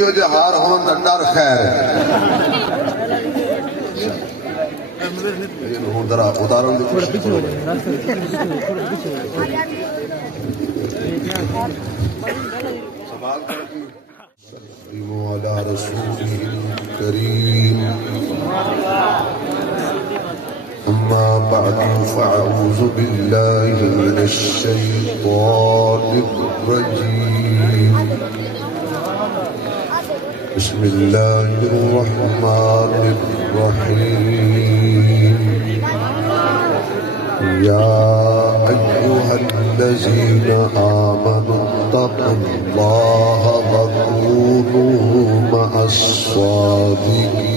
ہو جہار ہون ڈنڈار خیر ہوں ذرا اتاروں وعلى رسوله الكريم أما بعد فأعوذ بالله من الشيطان الرجيم بسم الله الرحمن الرحيم يا أيها الذين آمنوا اتقوا الله وكونوا مع الصادقين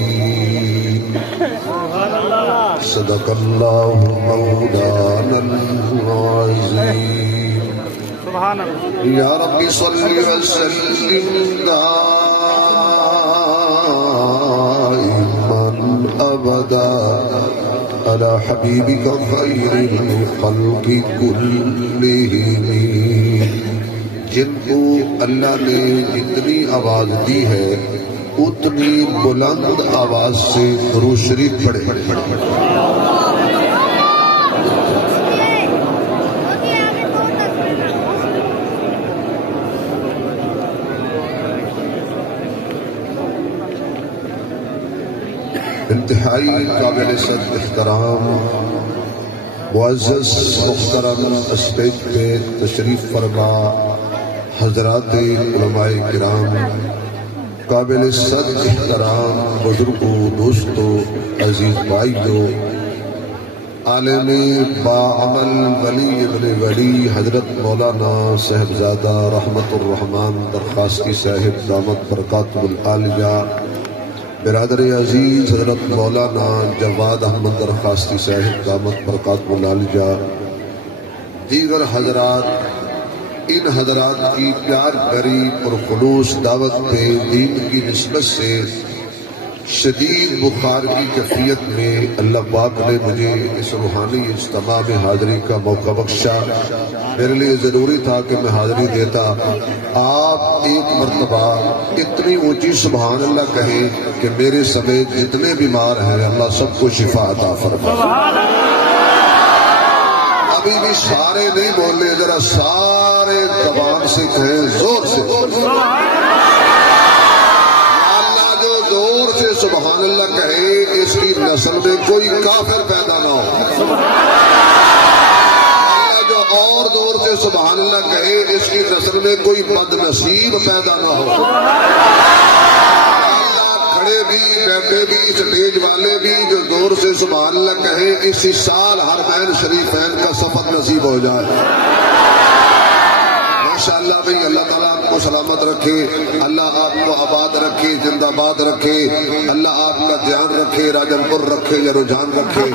صدق الله مولانا العظيم يا رب صل وسلم دائما أبدا على حبيبك خير الخلق كلهم جن کو اللہ نے جتنی آواز دی ہے اتنی بلند آواز سے درود شریف پڑھے انتہائی قابل صد احترام معزز محترم اسٹیج پہ تشریف فرما حضرات علماء کرام قابل صد احترام بزرگوں دوستوں عزیز بھائیوں عالم باعمل ولی ابن ولی حضرت مولانا صاحبزادہ رحمت الرحمن درخواستی صاحب دامت برکاتہ العالیہ برادر عزیز حضرت مولانا جواد احمد درخواستی صاحب دامت برکاتہ العالیہ دیگر حضرات ان حضرات کی پیار بھری اور خلوص دعوت پہ دین کی نسبت سے شدید بخار کی کیفیت میں اللہ پاک نے مجھے اس روحانی اجتماع میں حاضری کا موقع بخشا میرے لیے ضروری تھا کہ میں حاضری دیتا آپ ایک مرتبہ اتنی اونچی سبحان اللہ کہیں کہ میرے سمیت جتنے بیمار ہیں اللہ سب کو شفا عطا فرمائے ابھی بھی سارے نہیں بولے ذرا سارے زبان سے کہیں زور سے اللہ جو زور سے سبحان اللہ کہے اس کی نسل میں کوئی کافر پیدا نہ ہو اللہ جو اور زور سے سبحان اللہ کہے اس کی نسل میں کوئی بد نصیب پیدا نہ ہو بھی بیٹھے بھی سٹیج والے بھی جو زور سے سبحان اللہ کہیں اسی سال حرمین شریفین کا سفر نصیب ہو جائے ماشاءاللہ بھئی اللہ تعالیٰ آپ کو سلامت رکھے اللہ آپ کو آباد رکھے زندہ باد رکھے اللہ آپ کا دھیان رکھے راجن پور رکھے یا رجحان رکھے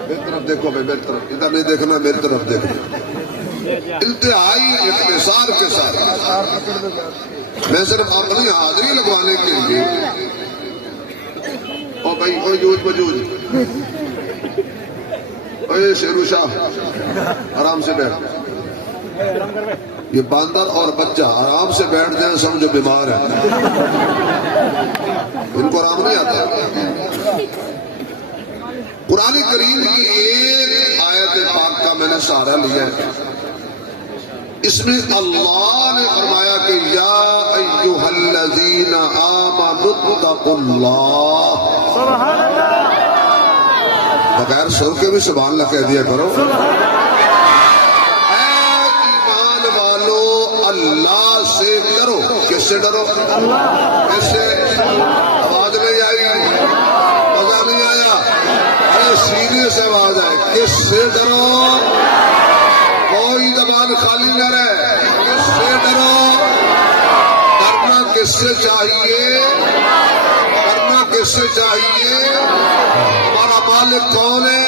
میری طرف دیکھو بھائی میری طرف ادھر نہیں دیکھنا میری طرف دیکھنا انتہائی اختصار کے ساتھ میں صرف اپنی حاضری لگوانے کے لیے او بھائی اوے جوج بجوج اوے شیرو شاہ آرام سے بیٹھ یہ باندر اور بچہ آرام سے بیٹھ جائیں سمجھو بیمار ہے ان کو آرام نہیں آتا قرآن کریم کی ایک آیت پاک کا میں نے سہارا لیا ہے اس میں اللہ نے فرمایا کہ یا ایھا الذین آمنوا اتقوا اللہ بغیر سر کے بھی سبحان اللہ کہہ دیا کرو اے ایمان والو اللہ سے ڈرو کس سے ڈرو کس سے آواز نہیں آئی مزہ نہیں آیا ارے سیریس آواز آئے کس سے ڈرو کوئی زبان خالی نہ رہے کس سے ڈرو ڈرنا کس سے چاہیے ڈرنا کس سے چاہیے ہمارا مالک کون ہے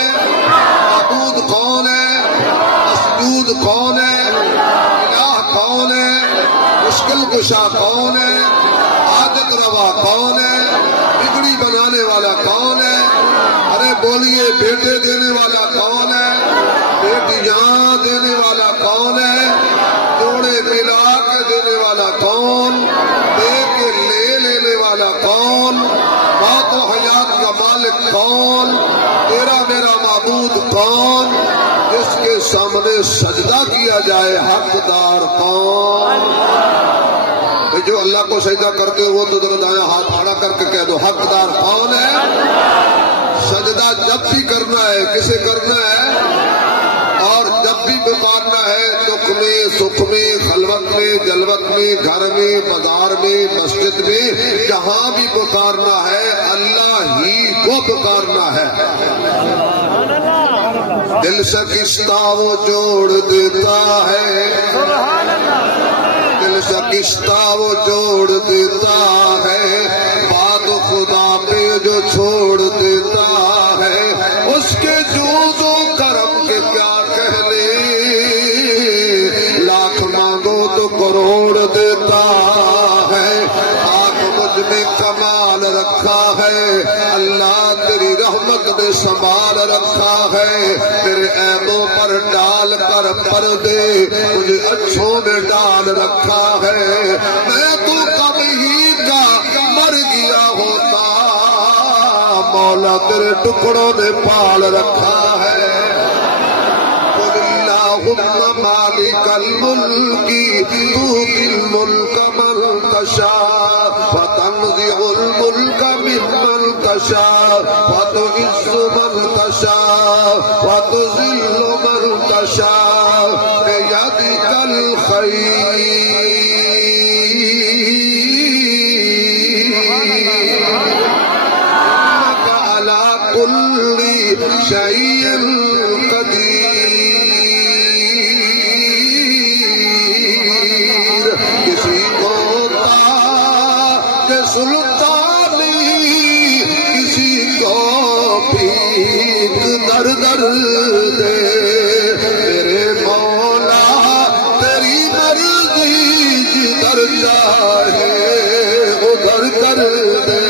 معبود کون ہے مسجود کون ہے الہ کون ہے مشکل کشا کون ہے عادت روا کون ہے بگڑی بنانے والا کون ہے ارے بولیے بیٹے دینے والا کون ہے بیٹیاں دینے والا کون ہے جوڑے ملا کے دینے کون؟ دے کے لے لینے والا کون؟ موت و حیات کا مالک کون؟ تیرا میرا معبود کون؟ جس کے سامنے سجدہ کیا جائے حقدار کون؟ جو اللہ کو سجدہ کرتے ہو تو ذرا دایاں ہاتھ کھڑا کر کے کہہ دو حقدار کون ہے؟ سجدہ جب بھی کرنا ہے کسے کرنا ہے؟ اور جب بھی پکارنا ہے دکھ میں سکھ میں خلوت میں جلوت میں گھر میں بازار میں مسجد میں جہاں بھی پکارنا ہے اللہ ہی کو پکارنا ہے۔ دل شکستہ وہ جوڑ دیتا ہے، دل شکستہ وہ جوڑ دیتا ہے، بات خدا پہ جو چھوڑ دیتا ہے، اس کے جود و کرم کے کیا کہنے، لاکھ مانگو تو کروڑ دیتا ہے۔ آنکھ مجھ میں کمال رکھا ہے اللہ، تیری رحمت نے سنبھال رکھا ہے، تیرے عیبوں پر ڈال کر پردے مجھے اچھوں میں ڈال رکھا ہے۔ میں تو کب ہی کا مر گیا ہوتا، مولا تیرے ٹکڑوں نے پال رکھا ہے۔ قل اللہم مالک الملک تؤتی الملک من تشاء وتنزع الملک ممن تشاء وتعز من تشاء وتذل من تشاء بیدک الخیر انک علی کل شیء قدیر۔ کسی کو تاج سلطانی، کسی کو بھیک در در دے، میرے مولا تیری مرضی جدھر چاہے ادھر کر دے۔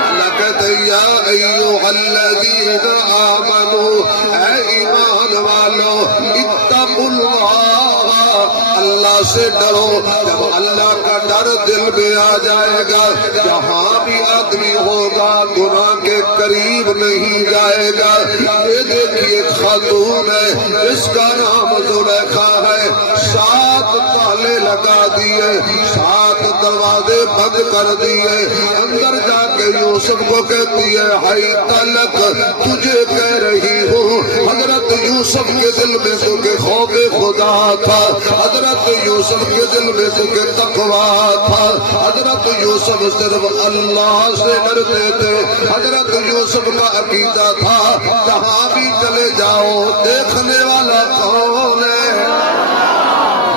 اللہ کہتے یا ایھا الذین آمنوا، اے ایمان والو، اتقوا اللہ، اللہ سے ڈرو۔ جب اللہ کا ڈر دل میں آ جائے گا، جہاں بھی آدمی ہوگا گناہ کے قریب نہیں جائے گا۔ یہ دیکھیے خاتون ہے، اس کا نام زلیخا ہے، 7 تالے لگا دیے، 7 دروازے بند کر دیے، اندر جا کے یوسف کو کہتی ہے ہائی تلک تجھے کہہ رہی ہوں۔ حضرت یوسف کے دل میں تو کہ خوف خدا تھا، حضرت یوسف کے دل میں تو کہ تقویٰ تھا، حضرت یوسف صرف اللہ سے ڈرتے تھے، حضرت یوسف کا عقیدہ تھا جہاں بھی چلے جاؤ دیکھنے والا کون ہے؟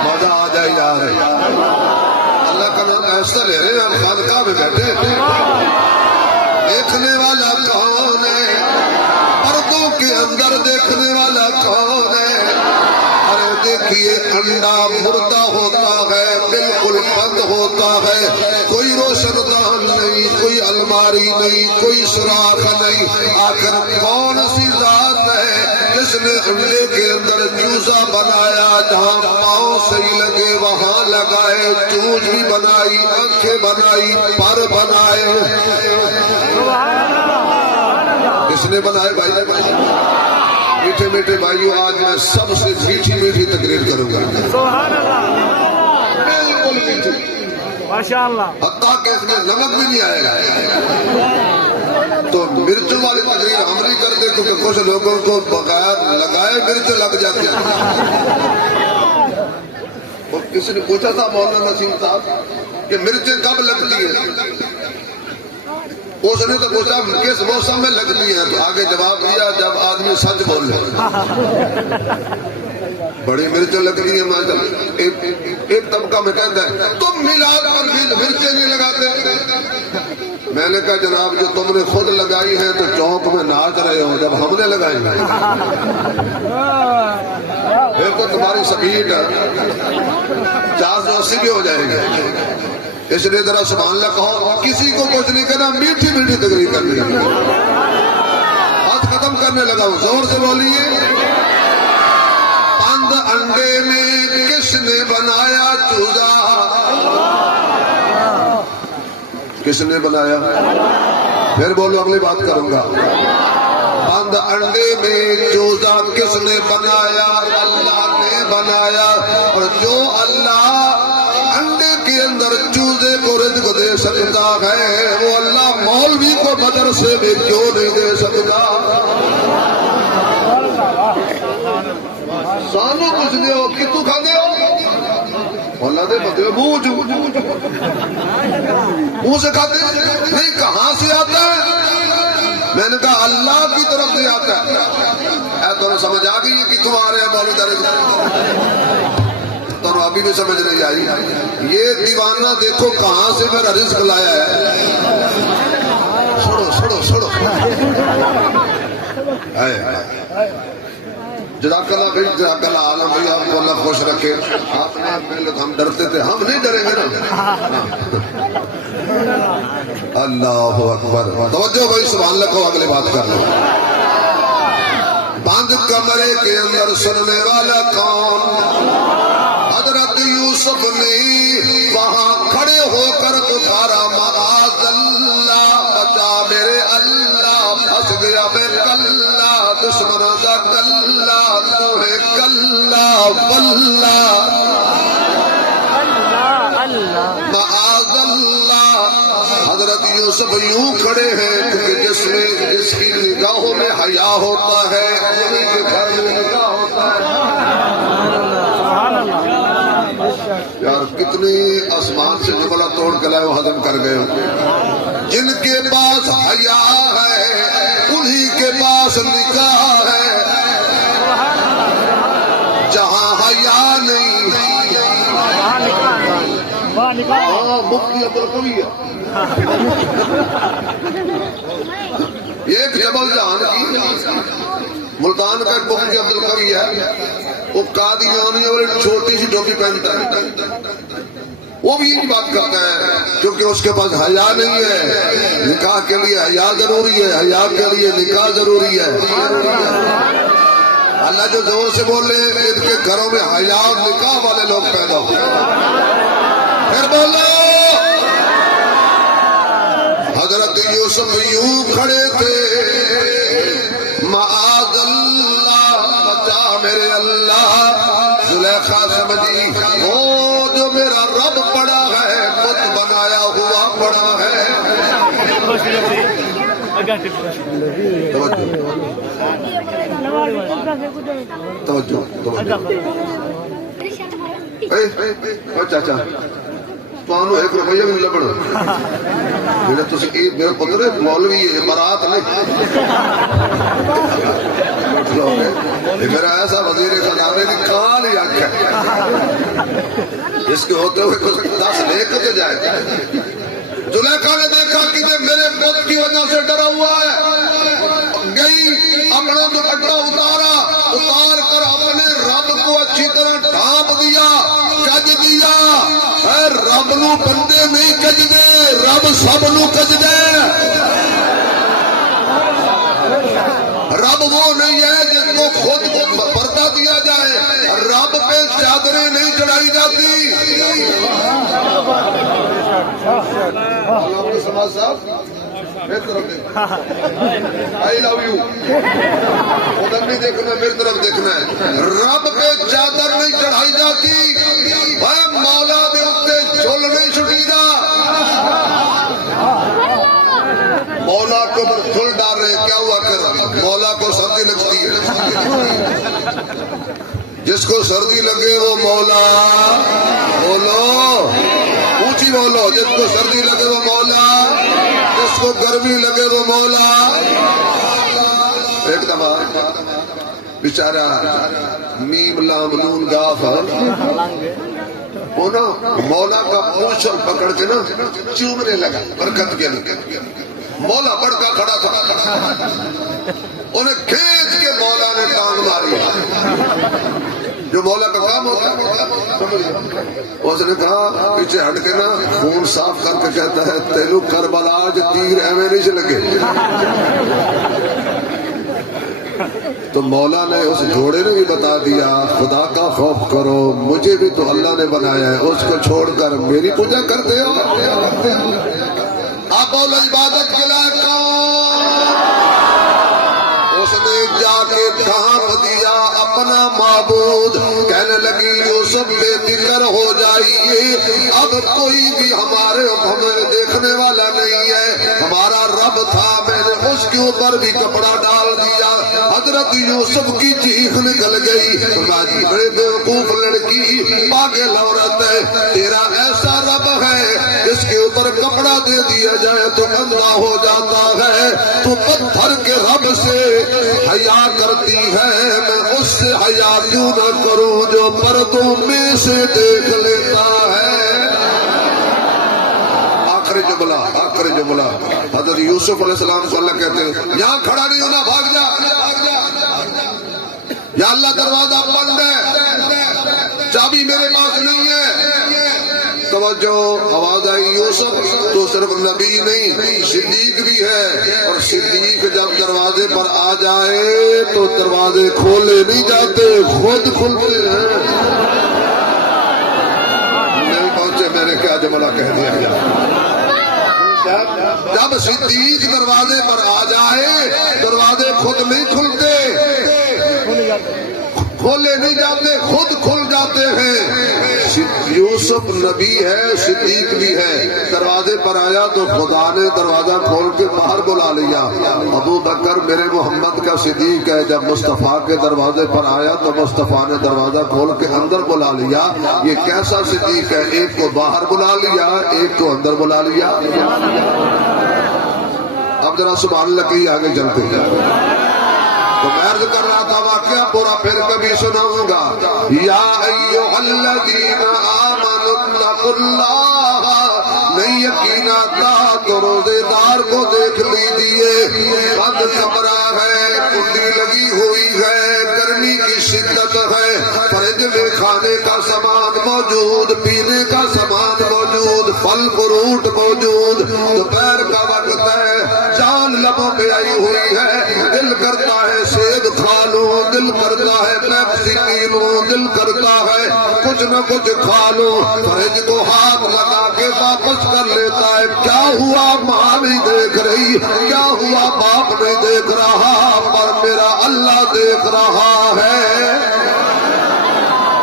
مزہ آ جائے یار، اللہ کا نام ایسا لے رہے ہیں ہم خانقاہ میں بیٹھے ہیں، دیکھنے والا کون ہے؟ پردوں کے اندر دیکھنے والا کون ہے؟ ارے دیکھیے انڈا مردہ ہوتا ہے، بالکل بند ہوتا ہے، کوئی روشن دان نہیں، کوئی الماری نہیں، کوئی سوراخ نہیں، آخر کون سی ذات ہے جس نے انڈے کے اندر چوزا بنایا، جہاں پاؤں صحیح لگے وہاں لگائے، چونچ بھی بنائی، آنکھیں بنائی، پر بنائے، کس نے بنائے بھائی؟ میٹھے میٹھے بھائیو، آج میں سب سے میٹھی میٹھی تقریر کروں گا، بالکل میٹھی، ماشاءاللہ، حتیٰ کہ اس میں نمک بھی نہیں آئے گا۔ تو مرچ والی تقریر ہم نہیں کرتے کیونکہ کچھ لوگوں کو بغیر لگائے مرچ لگ جاتی ہے۔ کسی نے پوچھا تھا مولانا نسیم صاحب کہ مرچیں کب لگتی ہیں؟ اس نے تو پوچھا کس موسم میں لگتی ہیں؟ تو آگے جواب دیا جب آدمی سچ بول لے۔ بڑی مرچیں لگتی ہیں ماشاءاللہ۔ ایک طبقہ میں کہتا ہے تم میلاد پر مرچیں نہیں لگاتے؟ میں نے کہا جناب جو تم نے خود لگائی ہے تو چوک میں ناچ رہے ہو، جب ہم نے لگائی پھر تو تمہاری سپیٹ 480 بھی ہو جائے گی۔ اس لیے ذرا سبحان اللہ کہو، کسی کو کچھ نہیں کہنا، میٹھی میٹھی تقریر کرنی ہے۔ ہاتھ ختم کرنے لگا ہوں، زور سے بولیے، بند انڈے میں کس نے بنایا چوزا؟ کس نے بنایا؟ پھر بولو، اگلی بات کروں گا۔ بند انڈے میں چوزا کس نے بنایا؟ اللہ نے بنایا۔ اور جو اللہ انڈے کے اندر چوزے کو رزق دے سکتا ہے، وہ اللہ مولوی کو مدرسے میں کیوں نہیں دے سکتا؟ سانو کچھ دے ہو، کتو کھا دے ہو؟ اللہ دے بندے منہ سے کھاتے نہیں، کہاں سے آتا ہے؟ میں نے کہا اللہ کی طرف سے آتا ہے۔ اے تو سمجھ آ گئی کہ تمہارے مولوی دارے تو ابھی بھی سمجھ نہیں آئی۔ یہ دیوانہ دیکھو کہاں سے میرا رزق لایا ہے۔ سڑو جزاک اللہ بھائی، جزاک اللہ عالم بھائی، آپ کو اللہ خوش رکھے۔ آپ نے ہم ڈرتے تھے، ہم نہیں ڈریں گے نا۔ اللہ اکبر، توجہ بھائی، سبحان اللہ کو اگلی بات کر لو۔ بند کمرے کے اندر سننے والا کون؟ حضرت یوسف نے وہاں کھڑے ہو کر پکارا، معاذ اللہ، بچا میرے اللہ، پھنس گیا میں کلّا، دشمنوں کا کلّا، توہے کلّا واللہ، معاذ اللہ۔ حضرت یوسف یوں کھڑے ہیں کیونکہ جس کی نگاہوں میں حیا ہوتا ہے، انہیں کے گھر میں نگاہ ہوتا ہے۔ یار کتنی آسمان سے جملہ توڑ کے لائے وہ ہضم کر گئے ہو۔ جن کے پاس حیا ہے انہی کے پاس نکاح ہے، جہاں حیا نہیں مفتی عبدالقوی ہے۔ ایک جبل جہان کی ملتان کا ایک مفتی عبدالقوی ہے، وہ قادیانی اور چھوٹی سی ٹوپی پہنتا ہے، وہ بھی یہی بات کرتا ہے کیونکہ اس کے پاس حیا نہیں ہے۔ نکاح کے لیے حیا ضروری ہے، حیا کے لیے نکاح ضروری ہے۔ اللہ جو زور سے بولے ان کے گھروں میں حیا اور نکاح والے لوگ پیدا ہو۔ پھر بولو، حضرت یوسف یوں کھڑے تھے، معاذ اللہ، بچا میرے اللہ۔ زلیخا سمجھی وہ جو میرا رب پڑا ہے، بت بنایا ہوا پڑا ہے۔ توجہ چاچا، تمہوں ایک روپیہ بھی نہیں لبنا میرے تسی میرے پتر مولوی امارات نہیں، میرا ایسا وزیر خزانے کی کال ہی آنکھ ہے جس کے ہوتے ہوئے کچھ 10 لے کر جائے۔ زلیخا نے دیکھا کہ میرے بت کی وجہ سے ڈرا ہوا ہے، گئی اپنا دوپٹہ اتار کر اپنے رب کو اچھی طرح ڈھانپ دیا، کج دیا۔ رب نو بندے نہیں کج دے، رب سب نو کج دے۔ رب وہ نہیں ہے جس کو خود پردہ دیا جائے، رب پہ چادریں نہیں چڑھائی جاتی۔ آئی لو یو، ادھر نہیں دیکھنا، میری طرف دیکھنا ہے۔ رب پہ چادر نہیں چڑھائی جاتی، مولا دے اتنے جھول نہیں چھٹی دا۔ مولا کو پر جھول ڈال رہے کیا ہوا کر، مولا کو سردی لگتی ہے۔ جس کو سردی لگے وہ مولا، بولو اونچی بولو، جس کو سردی لگے وہ مولا، جس کو گرمی لگے وہ مولا۔ ایک دفعہ بیچارہ میم لام نون گاف وہ نا مولا کا پوچھل پکڑ کے نا چومنے لگا برکت کے لیے۔ مولا بڑھ کا کھڑا تھا، انہیں کھینچ کے مولا نے ٹانگ ماری۔ جو مولا کا کام ہوتا ہے، اس نے کہا پیچھے ہٹ کے نا خون صاف کر کے کہتا ہے، تیلو کربلا جو تیر ایویں نہیں سے لگے۔ تو مولا نے اس گھوڑے نے بھی بتا دیا خدا کا خوف کرو، مجھے بھی تو اللہ نے بنایا ہے، اس کو چھوڑ کر میری پوجا کرتے ہو۔ آپ بولو عبادت کے لائق کون؟ اس نے جا کے ڈھانپ دیا اپنا معبود، کہنے لگی یوسف بے فکر ہو جائیے، اب کوئی بھی ہمیں دیکھنے والا نہیں ہے، ہمارا رب تھا، میں نے اس کے اوپر بھی کپڑا ڈال دیا۔ حضرت یوسف کی چیخ نکل گئی، بڑے بیوقوف لڑکی، پاگل عورت ہے، تیرا ایسا رب ہے جس کے اوپر کپڑا دے دیا جائے تو اندھا ہو جاتا ہے، تو پتھر کے رب سے حیا کرتی ہے، میں اس سے حیا کیوں نہ کروں جو پردوں میں سے دیکھ لیتا ہے۔ آخری جملہ حضرت یوسف علیہ السلام کو اللہ کہتے ہیں یہاں کھڑا نہیں ہونا، بھاگ جا، یا اللہ دروازہ بند ہے، چابی میرے پاس نہیں ہے۔ توجہ، آواز آئی، یوسف تو صرف نبی نہیں صدیق بھی ہے، اور صدیق جب دروازے پر آ جائے تو دروازے کھولے نہیں جاتے، خود کھلتے ہیں۔ نہیں پہنچے، میں نے کیا جملہ کہہ دیا۔ جب صدیق دروازے پر آ جائے دروازے خود نہیں کھلتے، کھولے نہیں جاتے، خود کھل جاتے ہیں۔ یوسف نبی ہے، صدیق بھی ہے، دروازے پر آیا تو خدا نے دروازہ کھول کے باہر بلا لیا۔ ابو بکر میرے محمد کا صدیق ہے، جب مصطفیٰ کے دروازے پر آیا تو مصطفیٰ نے دروازہ کھول کے اندر بلا لیا۔ یہ کیسا صدیق ہے، ایک کو باہر بلا لیا، ایک کو اندر بلا لیا۔ اب ذرا سبحان اللہ کی آگے چلتے ہیں۔ تو میں عرض کر رہا تھا واقعہ پورا پھر کبھی سناؤں گا۔ یا ایھا الذین آمنوا اتقوا اللہ، نہیں یقینا تو روزے دار کو دیکھ لیجیے، بد کمرہ ہے، کنڈی لگی ہوئی ہے، گرمی کی شدت ہے، فرج میں کھانے کا سامان موجود، پینے کا سامان موجود، پھل فروٹ موجود، دوپہر کا وقت ہے، جان لبوں پہ آئی ہوئی ہے، دل کرتا ہے سیب کھا لوں، دل کرتا ہے پیپسی پی لوں، دل کرتا ہے کچھ نہ کچھ کھا لوں، فرج کو ہاتھ لگا کے واپس کر لیتا ہے۔ کیا ہوا ماں نہیں دیکھ رہی، کیا ہوا باپ نہیں دیکھ رہا، پر میرا اللہ دیکھ رہا ہے۔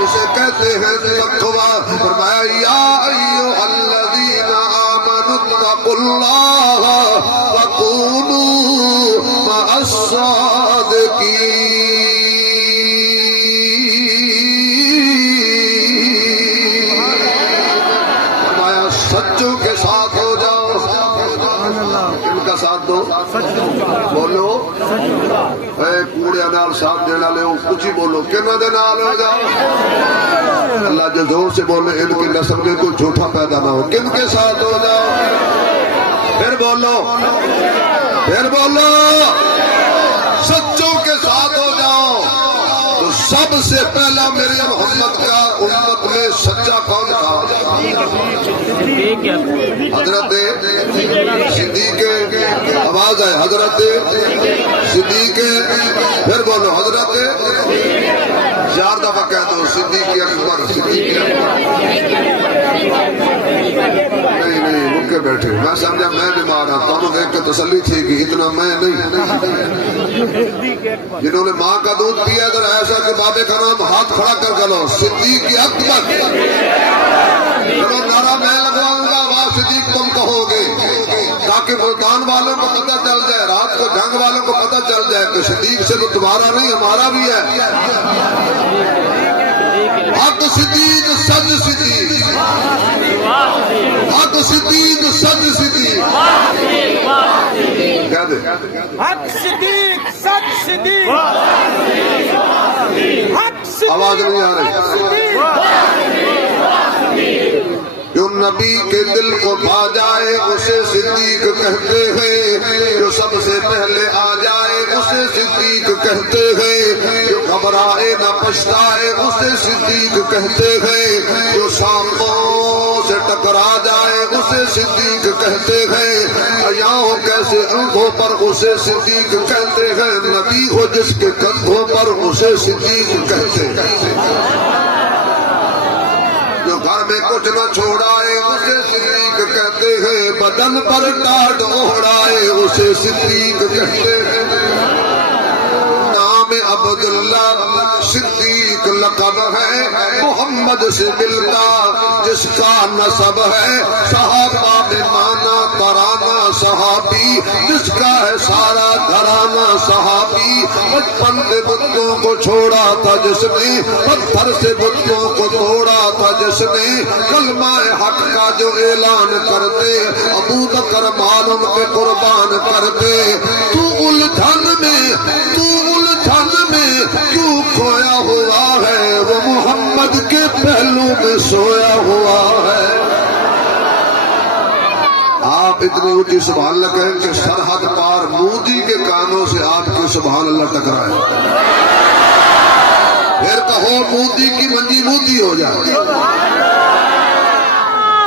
اسے کہتے ہیں تقویٰ۔ فرمایا یا ایھا الذین آمنوا اتقوا اللہ وکونوا مع الصادقین۔ فرمایا سچوں کے ساتھ ہو جاؤ۔ کن کا ساتھ دو؟ بولو اے کوڑے نال ساتھ دینا لے، کچھ ہی بولو، کنہ دے نال ہو جاؤ۔ اللہ جو زور سے بولے ان کی نسل میں کوئی جھوٹا پیدا نہ ہو، کن کے ساتھ ہو جاؤ؟ پھر بولو، پھر بولو، سچوں کے ساتھ ہو جاؤ۔ تو سب سے پہلا میرے محمد کا امت میں سچا کون تھا؟ حضرت صدیق، آواز ہے حضرت صدیق، پھر بولو حضرت، چار دفعہ کہہ دو صدیق اکبر، صدیق اکبر۔ نہیں رکے بیٹھے، میں سمجھا میں بیمار ہوں، تم دیکھ کے تسلی تھی کہ اتنا میں نہیں۔ جنہوں نے ماں کا دودھ پیا ادھر ایسا کہ بابے کا نام ہاتھ کھڑا کر گلو صدیق اکبر، چلو نعرہ میں لگواؤں گا، آواز صدیق تم کہو گے، تاکہ ملتان والوں کو پتہ چل جائے، رات کو جنگ والوں کو پتہ چل جائے کہ صدیق سے تو تمہارا نہیں ہمارا بھی ہے۔ حق صدیق سچ صدیق، حق صدیق سچ صدیق، کہہ دے حق صدیق سچ صدیق، آواز نہیں آ رہی۔ جو نبی کے دل کو پا جائے اسے صدیق کہتے ہیں، جو سب سے پہلے آ جائے اسے صدیق کہتے ہیں، جو گھبرائے نہ پچھتائے اسے صدیق کہتے ہیں، جو سانپوں سے ٹکرا جائے اسے صدیق کہتے ہیں، حیاؤں کیسے انکھوں کندھوں پر اسے صدیق کہتے ہیں، نبی ہو جس کے کندھوں پر اسے صدیق کہتے ہیں، جو گھر میں کچھ نہ چھوڑائے اسے صدیق کہتے ہیں، بدن پر ٹاٹ اوڑھائے اسے صدیق کہتے ہیں۔ نام عبداللہ صدیق لقب ہے، محمد سے ملتا جس کا نسب ہے، صحابہ میں مانا ترانہ صحابی جس کا ہے سارا گھرانہ صحابی، بچپن میں بتوں کو چھوڑا تھا جس نے، پتھر سے بتوں کو توڑا تھا جس نے، کلمہ حق کا جو اعلان کرتے ابو بکر معلوم پہ قربان کرتے۔ تو الجھن میں کیوں کھویا ہوا ہے، وہ محمد کے پہلو میں سویا ہوا ہے۔ آپ اتنی اونچی سبحان اللہ کہیں کہ سرحد پار مودی کے کانوں سے آپ کے سبحان اللہ ٹکرائے، پھر کہو مودی کی منجی مودی ہو جائے۔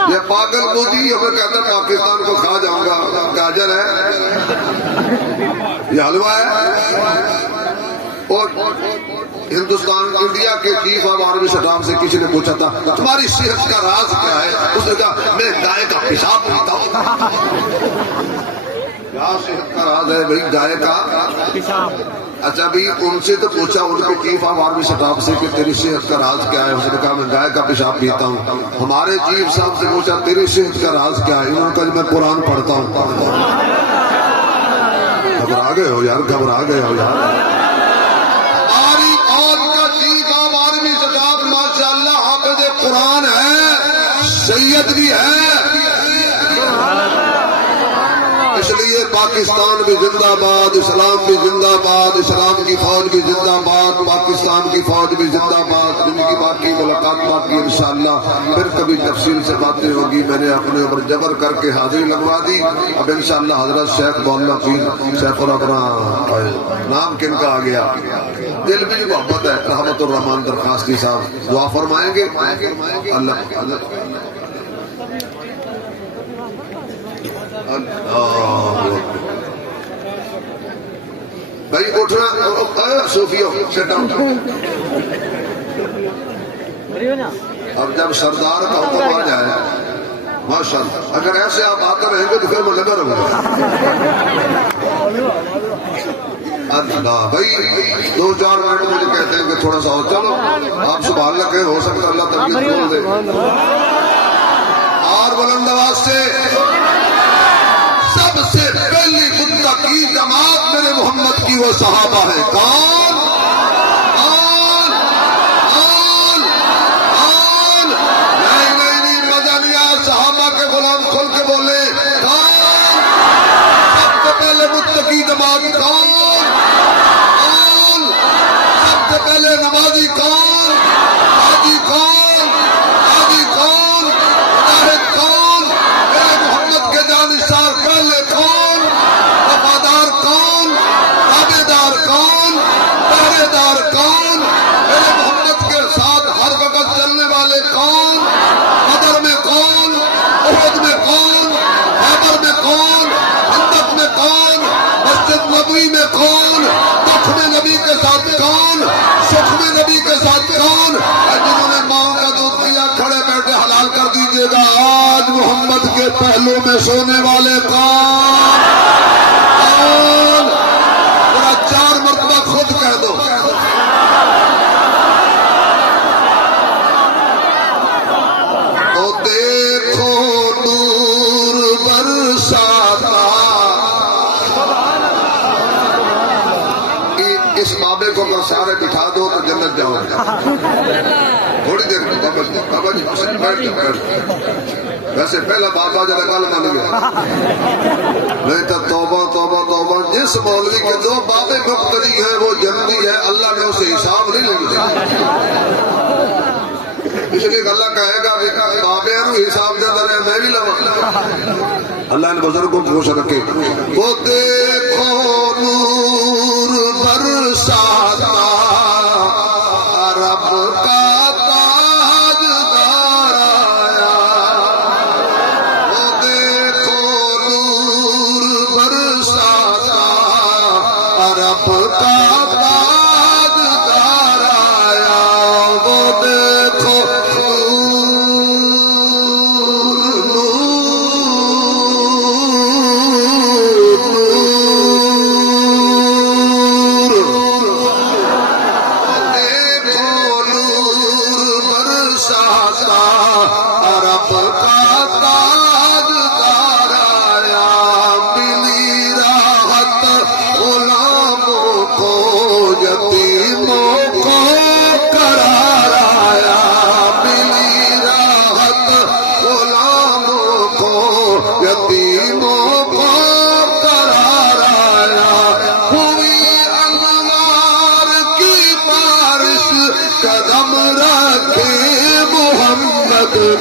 یہ پاگل مودی ہمیں کہتا ہے پاکستان کو کھا جاؤں گا، گاجر ہے، یہ حلوہ ہے۔ اور ہندوستان انڈیا کے چیف آف آرمی اسٹاف سے کسی نے پوچھا تھا تمہاری صحت کا راز کیا ہے، اس نے کہا میں گائے کا پیشاب پیتا ہوں۔ کیا صحت کا راز ہے بھائی؟ گائے کا پیشاب۔ اچھا بھی ان سے تو پوچھا ان کے چیف آف آرمی اسٹاف سے کہ تیری صحت کا راز کیا ہے، اس نے کہا میں گائے کا پیشاب پیتا ہوں۔ ہمارے چیف صاحب سے پوچھا تیری صحت کا راز کیا ہے، انہوں نے کہا میں قرآن پڑھتا ہوں۔ گھبرا گئے ہو یار، گھبرا گئے ہو یار۔ قرآن ہے، سید بھی ہے، اس لیے پاکستان بھی زندہ باد، اسلام بھی زندہ باد، اسلام کی فوج بھی زندہ باد، پاکستان کی فوج بھی زندہ باد۔ جن کی باقی ملاقات باقی انشاءاللہ پھر کبھی تفصیل سے باتیں ہوگی۔ میں نے اپنے اوپر جبر کر کے حاضری لگوا دی، اب انشاءاللہ حضرت شیخ مولانا پیر شیخ اپنا نام کن کا آ گیا، دل میں محبت ہے، رحمت الرحمان درخواستی صاحب دعا فرمائیں گے۔ اللہ بھائی اٹھنا صوفیوں سیٹ ڈاؤن۔ اب جب سردار کا حکم آ جائے ماشاءاللہ، اگر ایسے آپ آتے رہیں گے تو پھر میں لگا رہوں گا۔ اللہ بھائی 2-4 منٹ مجھے کہتے ہیں کہ تھوڑا سا ہو، چلو آپ سبحان اللہ کہیں، ہو سکتا اللہ تبلیغ کھول دے۔ اور بلند آواز سے سب سے پہلی متقی جماعت میرے محمد کی وہ صحابہ ہیں، کون؟ نہیں مزہ نہیں آیا، صحابہ کے غلام کھل کے بولے کون؟ سب سے پہلے متقی جماعت کون؟ سب سے پہلے نمازی کون؟ حاجی کون؟ حاجی کون؟ مجاہد کون؟ میرے محمد کے جانثار پہلے کون؟ وفادار کون؟ تابعدار کون؟ پہرے دار کون؟ میرے محمد کے ساتھ ہر وقت چلنے والے کون؟ بدر میں کون؟ احد میں کون؟ خیبر میں کون؟ خندق میں کون؟ مسجد نبوی میں کون؟ دکھ میں نبی کے ساتھ کون؟ سکھ میں نبی کے ساتھ کون؟ جنہوں نے ماں کا دودھ پیا کھڑے بیٹھے حلال کر دیجیے گا، آج محمد کے پہلو میں سونے والے کون؟ ذرا 4 مرتبہ خود کہہ دو۔ تو دیکھو نور برساتا، اس بابے کو اگر سارے بٹھا دو تو جنت جاؤ گے۔ تھوڑی دیر میں بابا جی بیٹھ جاؤ۔ ویسے پہلا بابا جو لگا بن گیا، نہیں تو توبہ توبہ توبہ۔ جس مولوی کے 2 بابے مقتدی ہیں وہ جنتی ہے، اللہ نے اسے حساب نہیں لیں گے، اس لیے اللہ کہے گا بابے نو حساب دے رہے میں بھی لوا۔ اللہ نے بزرگوں کو خوش رکھے۔ وہ دیکھو نور برساتا، رب کا تاجدار آیا۔ وہ دیکھو نور برساتا،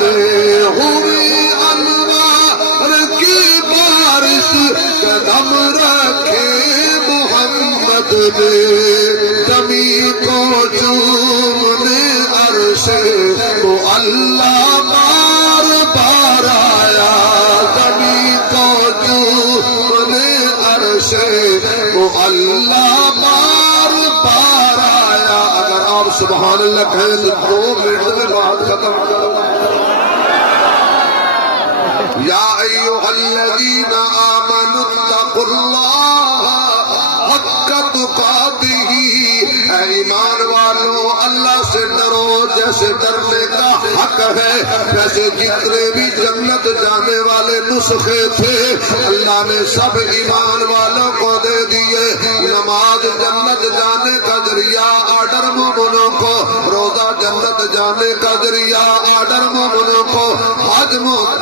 میں ہوئی انوار کی بارش قدم رکھے محمد نے زمین کو چومنے عرش کو اللہ بار بار آیا زمین کو چومنے عرش کو اللہ بار بار آیا. اگر آپ سبحان اللہ کہیں تو 2 منٹ میں بات ختم کرو. یا ایھا الذین آمنوا اتقوا اللہ حق تقاتہ. اے ایمان والو اللہ سے ڈرو جیسے ڈرنے کا حق ہے. ویسے جتنے بھی جنت جانے والے نسخے تھے اللہ نے سب ایمان والوں کو دے دیے. نماز جنت جانے کا ذریعہ آرڈر مومنوں کو, روزہ جنت جانے کا ذریعہ آرڈر مومنوں کو, حج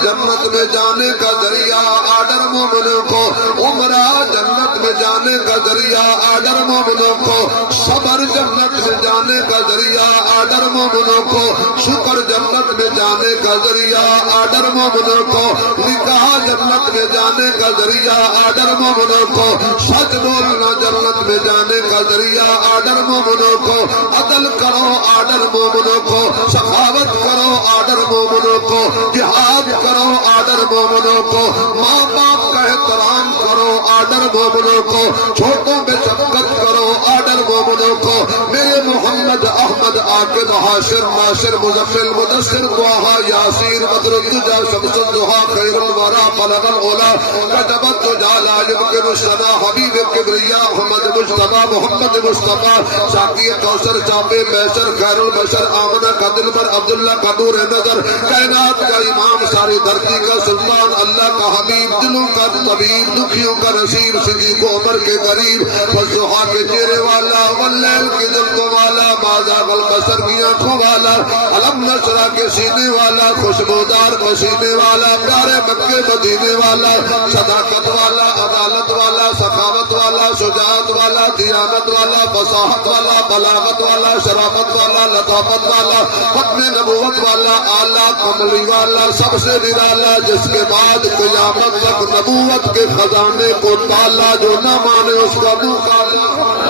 جنت میں جانے کا ذریعہ آرڈر مومنوں کو, عمرہ جنت میں جانے کا ذریعہ آرڈر مومنوں کو, صبر جنت میں جانے کا ذریعہ آرڈر مومنوں کو, شکر جنت میں جانے کا ذریعہ آرڈر مومنوں کو, نکاح جنت میں جانے کا ذریعہ آرڈر مومنوں کو, سچ بولنا جنت میں جانے کا ذریعہ آرڈر مومنوں کو, عدل کرو آرڈر مومنوں کو, سخاوت کرو آرڈر مومنوں کو, جہاد کرو آرڈر مومنوں کو, ماں باپ کا احترام کرو آرڈر مومنوں کو, چھوٹوں پہ شفقت کرو آرڈر مومنوں کو. میرے محمد احمد عاقب حاشر ناصر مزفل مدثر طٰہٰ یاسین بدر الدجا شمس الضحیٰ خیر الورا بلغ العلا كتب الدجا لا يمكن السنا حبیب کبریا محمد مصطفیٰ محمد مصطفیٰ شاکی کوثر چاپے میسر خیر البشر آمنہ کا دلبر عبداللہ کا نور نظر کائنات کا امام ساری دھرتی کا سلطان اللہ کا حبیب دلوں کا طبیب دکھیوں کا نصیر صدیق عمر کے قریب والضحیٰ کے چہرے والا واللیل کے دلکوں والا بازاغ البصر کی آنکھوں والا علم نشرہ کے سینے والا خوشبودار پسینے والا پیارے مکے مدینے والا صداقت والا عدالت والا سخاوت والا شجاعت والا دیانت والا فصاحت والا بلاغت والا شرافت والا لطافت والا ختم نبوت والا اعلیٰ کملی والا سب سے نرالا جس کے بعد قیامت تک نبوت کے خزانے کو تالا جو نہ مانے اس کا منہ کالا.